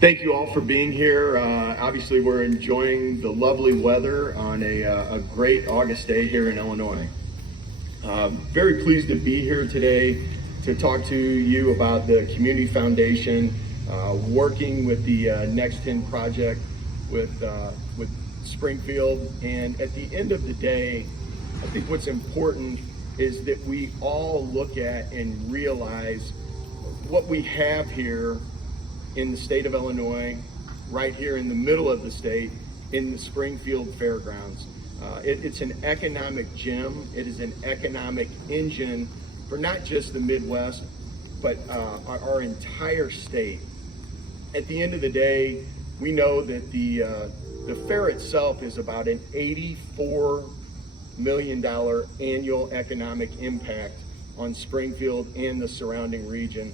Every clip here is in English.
Thank you all for being here. Obviously, we're enjoying the lovely weather on a great August day here in Illinois. Very pleased to be here today to talk to you about the Community Foundation, working with the Next 10 project with Springfield. And at the end of the day, I think what's important is that we all look at and realize what we have here in the state of Illinois, right here in the middle of the state, in the Springfield Fairgrounds. It's an economic gem. It is an economic engine for not just the Midwest, but our entire state. At the end of the day, we know that the fair itself is about an $84 million annual economic impact on Springfield and the surrounding region.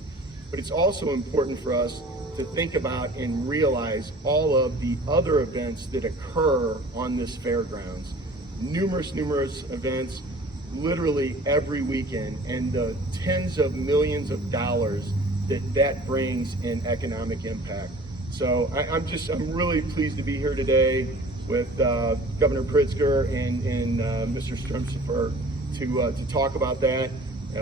But it's also important for us to think about and realize all of the other events that occur on this fairgrounds. Numerous events, literally every weekend, and the tens of millions of dollars that brings in economic impact. So I'm really pleased to be here today with Governor Pritzker and Mr. Stremsterfer to talk about that.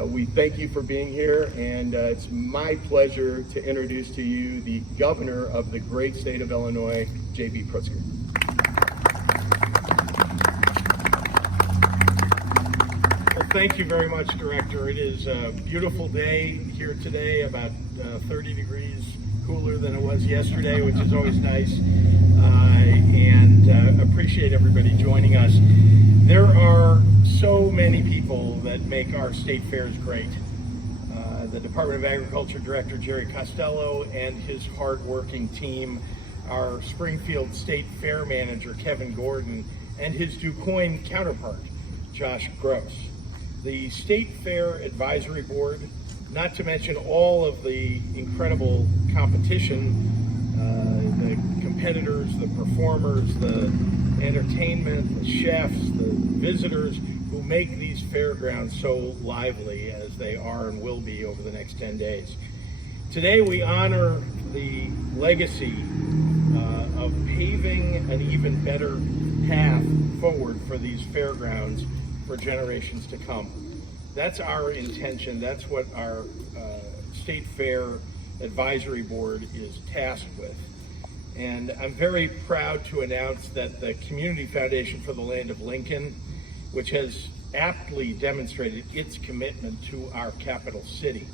We thank you for being here, and it's my pleasure to introduce to you the governor of the great state of Illinois, J.B. Pritzker. Well, thank you very much, Director. It is a beautiful day here today, about 30 degrees cooler than it was yesterday, which is always nice, and appreciate everybody joining us. There are so many people that make our state fairs great. The Department of Agriculture Director Jerry Costello and his hard-working team, our Springfield State Fair Manager Kevin Gordon, and his DuQuoin counterpart Josh Gross. The State Fair Advisory Board, not to mention all of the incredible competition, the competitors, the performers, the entertainment, the chefs, the visitors who make these fairgrounds so lively as they are and will be over the next 10 days. Today we honor the legacy of paving an even better path forward for these fairgrounds for generations to come. That's our intention. That's what our State Fair Advisory Board is tasked with. And I'm very proud to announce that the Community Foundation for the Land of Lincoln, which has aptly demonstrated its commitment to our capital city,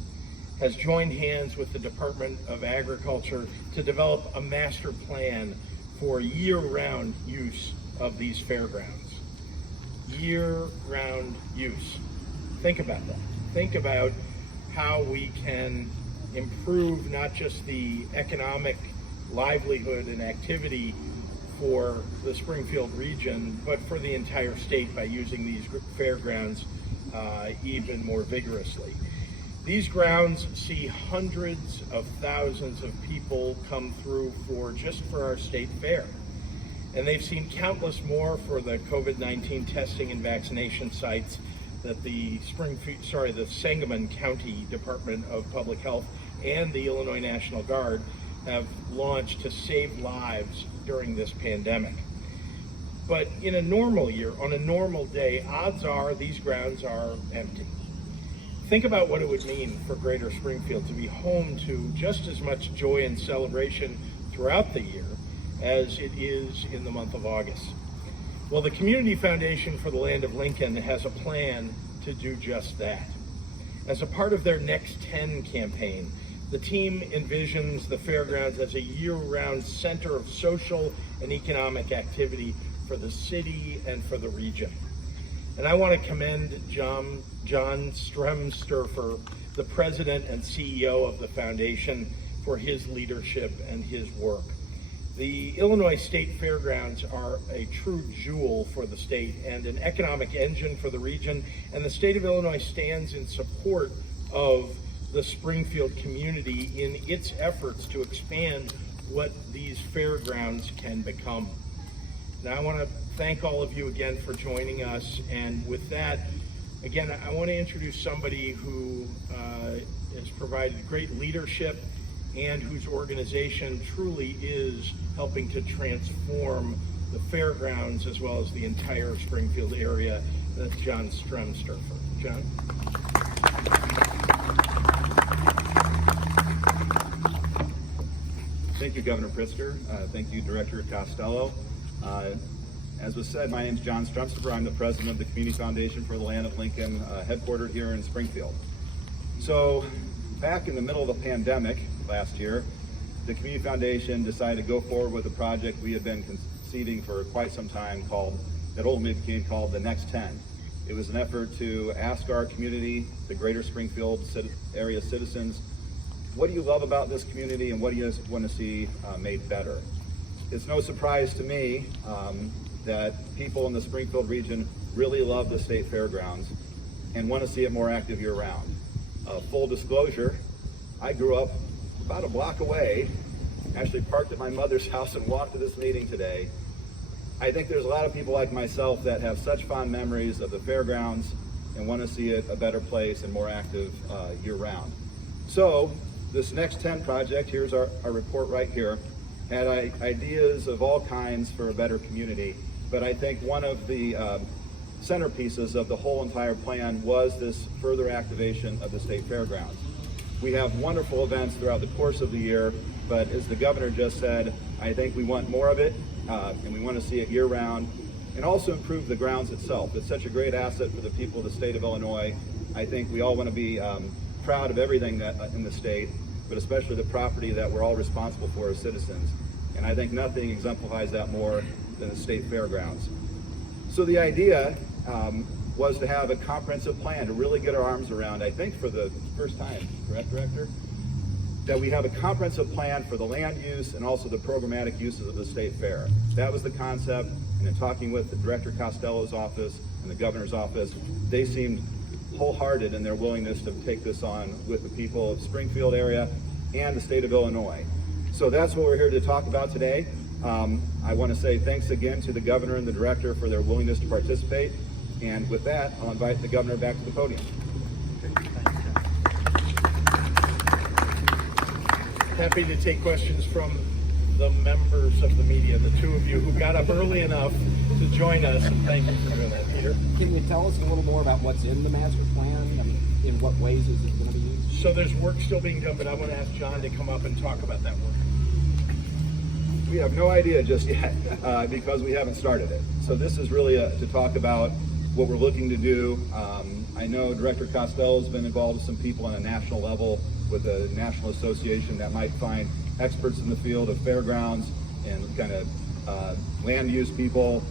has joined hands with the Department of Agriculture to develop a master plan for year-round use of these fairgrounds. Year-round use. Think about that. Think about how we can improve not just the economic livelihood and activity for the Springfield region, but for the entire state by using these fairgrounds even more vigorously. These grounds see hundreds of thousands of people come through for our state fair. And they've seen countless more for the COVID-19 testing and vaccination sites that the Sangamon County Department of Public Health and the Illinois National Guard have launched to save lives during this pandemic. But in a normal year, on a normal day, odds are these grounds are empty. Think about what it would mean for Greater Springfield to be home to just as much joy and celebration throughout the year as it is in the month of August. Well, the Community Foundation for the Land of Lincoln has a plan to do just that. As a part of their Next 10 campaign, the team envisions the fairgrounds as a year-round center of social and economic activity for the city and for the region. And I want to commend John Stremsterfer, the president and CEO of the foundation, for his leadership and his work. The Illinois State Fairgrounds are a true jewel for the state and an economic engine for the region, and the state of Illinois stands in support of the Springfield community in its efforts to expand what these fairgrounds can become. Now, I want to thank all of you again for joining us, and with that, again, I want to introduce somebody who has provided great leadership and whose organization truly is helping to transform the fairgrounds as well as the entire Springfield area. That's John Stremsterfer. John? Thank you, Governor Pritzker. Thank you, Director Costello. As was said, my name is John Stremsterfer. I'm the president of the Community Foundation for the Land of Lincoln, headquartered here in Springfield. So, back in the middle of the pandemic last year, the Community Foundation decided to go forward with a project we had been conceding for quite some time that ultimately became called the Next 10. It was an effort to ask our community, the greater Springfield area citizens, what do you love about this community and what do you want to see made better? It's no surprise to me that people in the Springfield region really love the State Fairgrounds and want to see it more active year-round. Full disclosure, I grew up about a block away, actually parked at my mother's house and walked to this meeting today. I think there's a lot of people like myself that have such fond memories of the fairgrounds and want to see it a better place and more active year-round. So this Next 10 project, here's our report right here, had ideas of all kinds for a better community, but I think one of the centerpieces of the whole entire plan was this further activation of the State Fairgrounds. We have wonderful events throughout the course of the year, but as the governor just said, I think we want more of it, and we want to see it year-round, and also improve the grounds itself. It's such a great asset for the people of the state of Illinois. I think we all want to be proud of everything that in the state, but especially the property that we're all responsible for as citizens. And I think nothing exemplifies that more than the State Fairgrounds. So the idea was to have a comprehensive plan to really get our arms around, I think for the first time, correct, Director? That we have a comprehensive plan for the land use and also the programmatic uses of the State Fair. That was the concept, and in talking with the Director Costello's office and the Governor's office, they seemed wholehearted in their willingness to take this on with the people of Springfield area and the state of Illinois. So that's what we're here to talk about today. I want to say thanks again to the Governor and the Director for their willingness to participate. And with that, I'll invite the Governor back to the podium. Happy to take questions from the members of the media, the two of you who got up early enough to join us, and thank you for doing that. Peter? Can you tell us a little more about what's in the master plan? I mean, in what ways is it going to be used? So there's work still being done, but I want to ask John to come up and talk about that work. We have no idea just yet because we haven't started it. So this is really to talk about what we're looking to do. I know Director Costello has been involved with some people on a national level with a national association that might find experts in the field of fairgrounds and kind of land use people,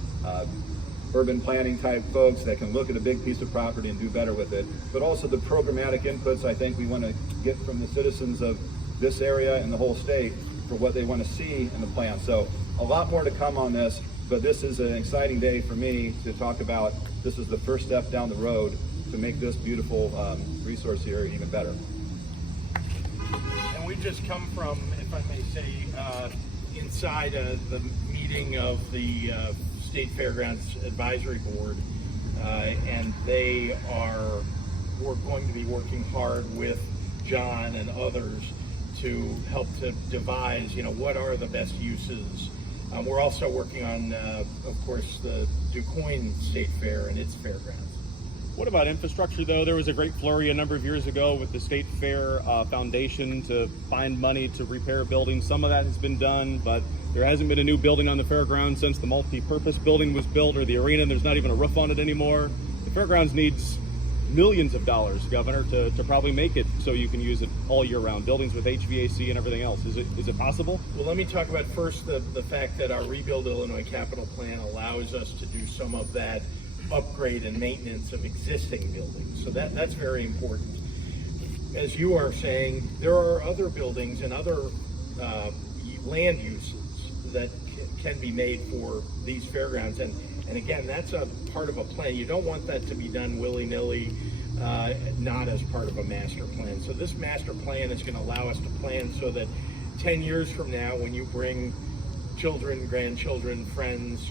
urban planning type folks that can look at a big piece of property and do better with it. But also the programmatic inputs I think we want to get from the citizens of this area and the whole state for what they want to see in the plan. So a lot more to come on this, but this is an exciting day for me to talk about. This is the first step down the road to make this beautiful resource here even better. And we just come from, if I may say, inside the meeting of the State Fairgrounds Advisory Board, and we're going to be working hard with John and others to help to devise, what are the best uses. We're also working on, of course, the DuQuoin State Fair and its fairgrounds. What about infrastructure, though? There was a great flurry a number of years ago with the State Fair Foundation to find money to repair buildings. Some of that has been done, but there hasn't been a new building on the fairgrounds since the multi-purpose building was built, or the arena. There's not even a roof on it anymore. The fairgrounds needs millions of dollars, Governor, to probably make it so you can use it all year round. Buildings with HVAC and everything else. Is it possible? Well, let me talk about first the fact that our Rebuild Illinois capital plan allows us to do some of that upgrade and maintenance of existing buildings. So that's very important. As you are saying, there are other buildings and other land uses that can be made for these fairgrounds. And again, that's a part of a plan. You don't want that to be done willy-nilly, not as part of a master plan. So this master plan is going to allow us to plan so that 10 years from now, when you bring children, grandchildren, friends,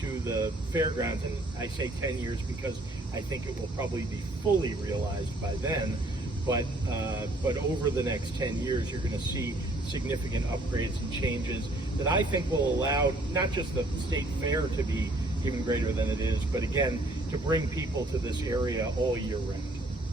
to the fairgrounds, and I say 10 years because I think it will probably be fully realized by then, but over the next 10 years, you're going to see significant upgrades and changes that I think will allow not just the state fair to be even greater than it is, but again, to bring people to this area all year round.